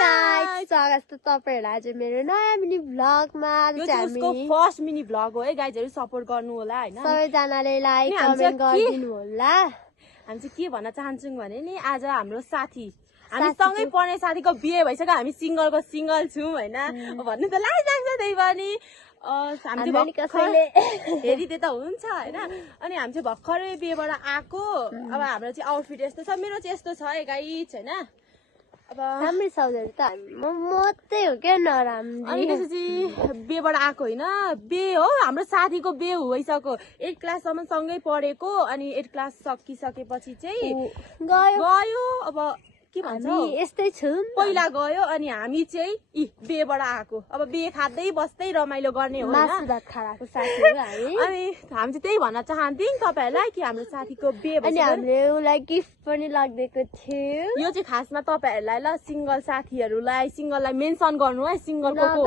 guys स्वागत छ तपाईहरुलाई आज मेरो नयाँ मिनी भ्लगमा यो चाहिँ उसको फर्स्ट मिनी भ्लग हो है गाइजहरु सपोर्ट गर्नु होला हैन सबैजनाले लाइक कमेन्ट गरिदिनु होला हामी चाहिँ के भन्न चाहन्छौं भने नि आज हाम्रो साथी हामी सँगै पढ्ने साथीको बिहे भइसक्यो हामी सिंगल छौं हैन भन्नु त लाज लाग्छ त्यही पनि हामी कसैले हेरिदिए त हुन्छ हैन अनि हामी चाहिँ भर्खरै बिहेबाट आको अब हाम्रो चाहिँ आउटफिट यस्तो छ मेरो चाहिँ यस्तो छ है गाइस हैन अब हाम्रो साउजहरु त म मात्रै हो के नराम्रो अनि त्यसपछि बिहेबाट आको हैन बिहे हो हाम्रो साथीको बिहे भइसक्यो 8 क्लाससम्म सँगै पढेको अनि 8 क्लास सकिसकेपछि चाहिँ गयो अब के भन्छ यस्तै छु पहिला गयो अनि हामी चाहिँ बिहेबाट आको अब बिहे खादै बस्दै रमाइलो गर्ने हो मासु भात खाएको साथीहरु हामी अनि हामी चाहिँ त्यही भन्न चाहन्थ्यौं तपाईहरुलाई कि हाम्रो साथीको बिहे अनि हामीले उलाई गिफ्ट पनि लाग्देको थियो यो चाहिँ खासमा तपाईहरुलाई ल सिंगल साथीहरुलाई सिंगललाई मेन्सन गर्नु है सिंगलको को